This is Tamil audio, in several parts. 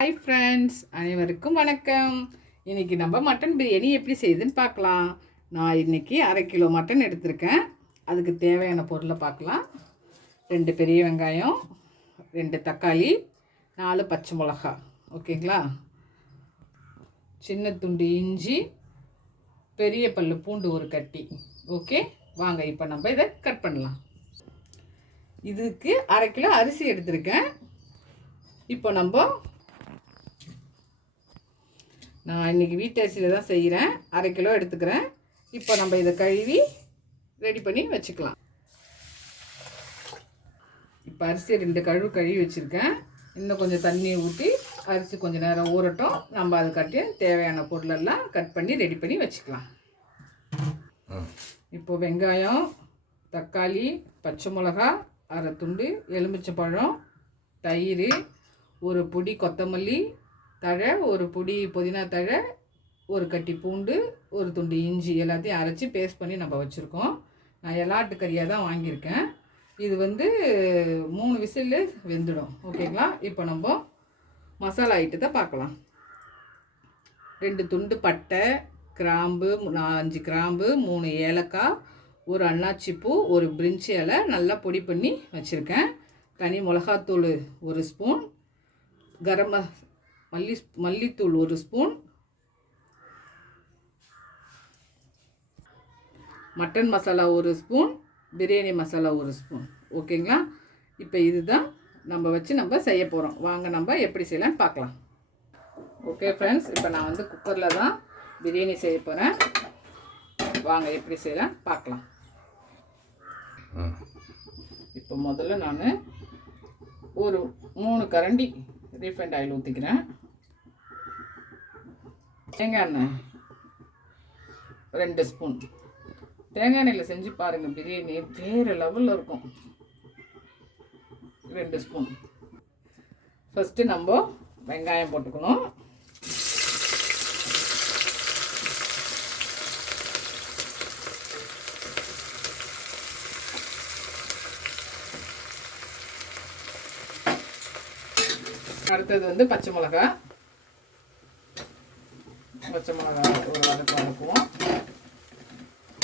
ஹாய் ஃப்ரெண்ட்ஸ், அனைவருக்கும் வணக்கம். இன்றைக்கி நம்ம மட்டன் பிரியாணி எப்படி செய்யுதுன்னு பார்க்கலாம். நான் இன்றைக்கி 1/2 கிலோ மட்டன் எடுத்திருக்கேன். அதுக்கு தேவையான பொருளை பார்க்கலாம். 2 பெரிய வெங்காயம், 2 தக்காளி, 4 பச்சை மிளகா, ஓகேங்களா. சின்ன துண்டு இஞ்சி, பெரிய பல்லு பூண்டு ஒரு கட்டி. ஓகே, வாங்க இப்போ நம்ம இதை கட் பண்ணலாம். இதுக்கு 1/2 கிலோ அரிசி எடுத்திருக்கேன். இப்போ நான் இன்றைக்கி வீட்டு அரிசியில் தான் செய்கிறேன். 1/2 கிலோ எடுத்துக்கிறேன். இப்போ நம்ம இதை கழுவி ரெடி பண்ணி வச்சுக்கலாம். இப்போ அரிசி 2 கழுவி வச்சுருக்கேன். இன்னும் கொஞ்சம் தண்ணி ஊற்றி அரிசி கொஞ்சம் நேரம் ஊறட்டும். நம்ம அதை கட்டி தேவையான பொருளெல்லாம் கட் பண்ணி ரெடி பண்ணி வச்சுக்கலாம். இப்போது வெங்காயம், தக்காளி, பச்சை மிளகா, 1/2 துண்டு எலுமிச்சைப்பழம், தயிர், ஒரு பொடி கொத்தமல்லி தழை, ஒரு பொடி புதினா தழை, ஒரு கட்டி பூண்டு, ஒரு துண்டு இஞ்சி எல்லாத்தையும் அரைச்சி பேஸ்ட் பண்ணி நம்ம வச்சுருக்கோம். நான் எலாட்டு கறியாக தான் வாங்கியிருக்கேன். இது 3 விசில் வெந்துடும். ஓகேங்களா. இப்போ நம்ம மசாலா ஐட்டத்தை பார்க்கலாம். 2 துண்டு பட்டை, கிராம்பு, 5 கிராம்பு, 3 ஏலக்காய், ஒரு அன்னாச்சிப்பூ, ஒரு பிரிஞ்சி இலை நல்லா பொடி பண்ணி வச்சுருக்கேன். தனி மிளகாத்தூள் 1 ஸ்பூன், கரம் மல்லித்தூள் 1 spoon, mutton masala 1 spoon, biryani masala 1 spoon. ஓகேங்களா. இப்போ இதுதான் நம்ம செய்ய போகிறோம். வாங்க நம்ம எப்படி செய்யலாம்னு பார்க்கலாம். ஓகே ஃப்ரெண்ட்ஸ், இப்போ நான் குக்கரில் தான் பிரியாணி செய்ய போகிறேன். வாங்க எப்படி செய்யலாம் பார்க்கலாம். இப்போ முதல்ல நான் ஒரு 3 கரண்டி ரீஃபைண்ட் ஆயில் ஊற்றிக்கிறேன். தேங்காய் எண்ணெய் 2 ஸ்பூன். தேங்காய் எண்ணெயில் செஞ்சு பாருங்கள், பிரியாணி வேறு லெவலில் இருக்கும். 2 ஸ்பூன். ஃபஸ்ட்டு நம்ம வெங்காயம் போட்டுக்கணும். அடுத்தது பச்சை மிளகா ஒரு வதக்குவோம்.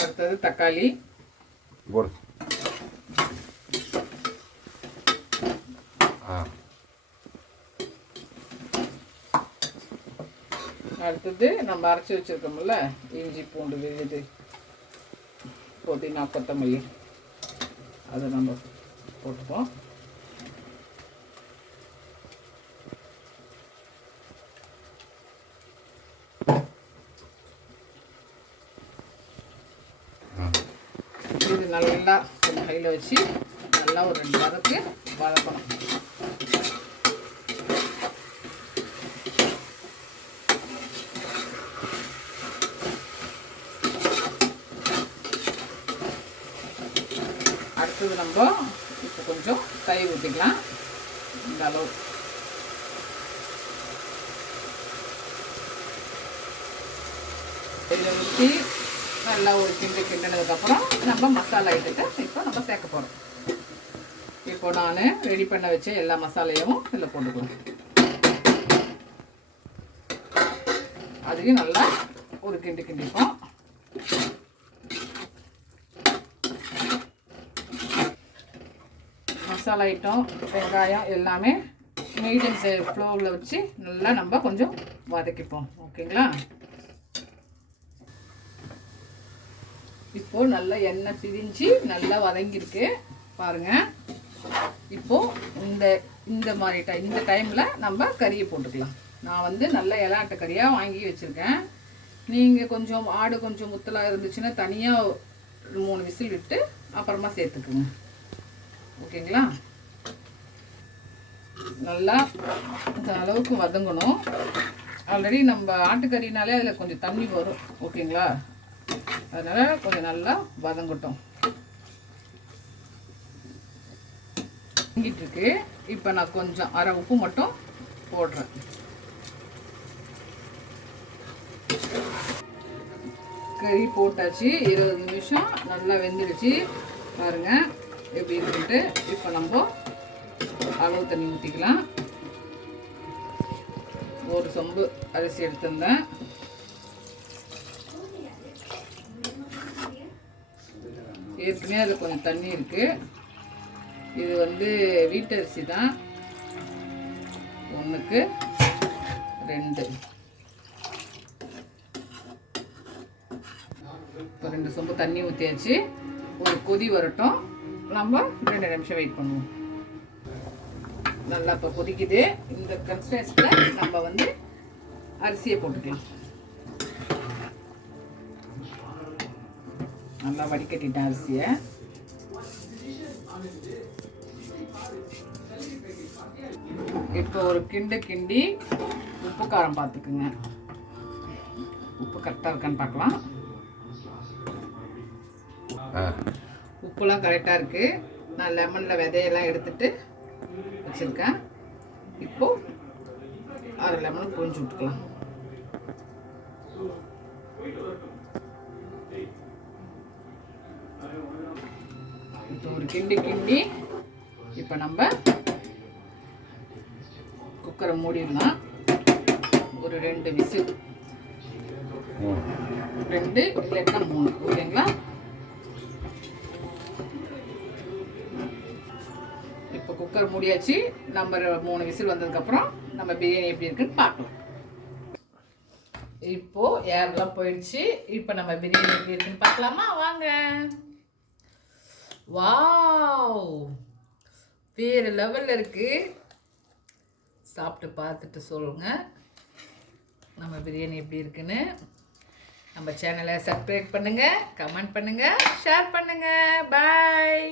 அடுத்தது தக்காளி, அடுத்தது நம்ம அரைச்சி வச்சிருக்கோம்ல இஞ்சி பூண்டு விழுது, புதினா கொத்தமல்லி, அதை நம்ம போட்டுப்போம். இது நல்லா கொஞ்சம் கையில் வச்சு நல்லா ஒரு 2 வதக்கு வதக்கணும். அடுத்தது நம்ம இப்போ கொஞ்சம் தயிர் ஊற்றிக்கலாம். இந்த அளவு இதில் ஊற்றி நல்லா ஒரு கிண்டினதுக்கப்புறம் நம்ம மசாலா ஐட்டத்தை இப்போ நம்ம சேர்க்க போகிறோம். இப்போ நான் ரெடி பண்ண வச்ச எல்லா மசாலையும் இதில் போட்டுக்கலாம். அதையும் நல்லா ஒரு கிண்டிப்போம். மசாலா ஐட்டம், வெங்காயம் எல்லாமே மீடியம் ஃப்ளோவில் வச்சு நல்லா நம்ம கொஞ்சம் வதக்கிப்போம். ஓகேங்களா. இப்போது நல்லா எண்ணெய் பிரிஞ்சு நல்லா வதங்கியிருக்கு பாருங்கள். இப்போது இந்த மாதிரி இந்த டைமில் நம்ம கறியை போட்டுக்கலாம். நான் நல்ல எலாட்டு கறியாக வாங்கி வச்சுருக்கேன். நீங்கள் கொஞ்சம் ஆடு கொஞ்சம் முத்தலாக இருந்துச்சுன்னா தனியாக 3 விசில் விட்டு அப்புறமா சேர்த்துக்குங்க. ஓகேங்களா. நல்லா இந்த அளவுக்கு வதங்கணும். ஆல்ரெடி நம்ம ஆட்டுக்கறினாலே அதில் கொஞ்சம் தண்ணி வரும். ஓகேங்களா. அதனால் கொஞ்சம் நல்லா வதங்கட்டும். வதங்கிட்டுருக்கு. இப்போ நான் கொஞ்சம் 1/2 உப்பு மட்டும் போடுறேன். கறி போட்டாச்சு. 20 நிமிஷம் நல்லா வெந்துடுச்சு பாருங்கள் எப்படி இருக்குன்ட்டு. இப்போ நம்ம அளவு தண்ணி ஊற்றிக்கலாம். ஒரு சொம்பு அரிசி எடுத்திருந்தேன். ஏற்கனவே அதில் கொஞ்சம் தண்ணி இருக்குது. இது வந்து வீட்டரிசி தான். 1க்கு 2. இப்போ 2 சொம்பு தண்ணி ஊற்றியாச்சு. ஒரு கொதி வரட்டும். நம்ம 2 நிமிஷம் வெயிட் பண்ணுவோம். நல்லா இப்போ கொதிக்குது. இந்த கன்சிஸ்டன்சியில் நம்ம வந்து அரிசியை போட்டுக்கலாம். நல்லா வடிகட்டிட்டேன் அரிசியை. இப்போ ஒரு கிண்டி உப்பு காரம் பார்த்துக்குங்க. உப்பு கரெக்டாக இருக்கான்னு பார்க்கலாம். உப்புலாம் கரெக்டாக இருக்குது. நான் லெமனில் விதையெல்லாம் எடுத்துட்டு வச்சுருக்கேன். இப்போது 1/2 லெமன் புழிஞ்சு விட்டுக்கலாம். இப்போ ஒரு கிண்டி இப்போ நம்ம குக்கரை மூடிடலாம். ஒரு 2 விசில், 2 இல்லைன்னா 3, ஓகேங்களா? இப்போ குக்கர் மூடியாச்சு. நம்ம 3 விசில் வந்ததுக்கப்புறம் நம்ம பிரியாணி எப்படி இருக்குன்னு பார்க்கலாம். இப்போது ஏர்லாம் போயிடுச்சு. இப்போ நம்ம பிரியாணி எப்படி இருக்குன்னு பார்க்கலாமா? வாங்க. வாவ், வேறு லெவலில் இருக்குது. சாப்பிட்டு பார்த்துட்டு சொல்லுங்கள் நம்ம பிரியாணி எப்படி இருக்குன்னு. நம்ம சேனலை சப்ஸ்கிரைப் பண்ணுங்கள், கமெண்ட் பண்ணுங்கள், ஷேர் பண்ணுங்கள். பாய்.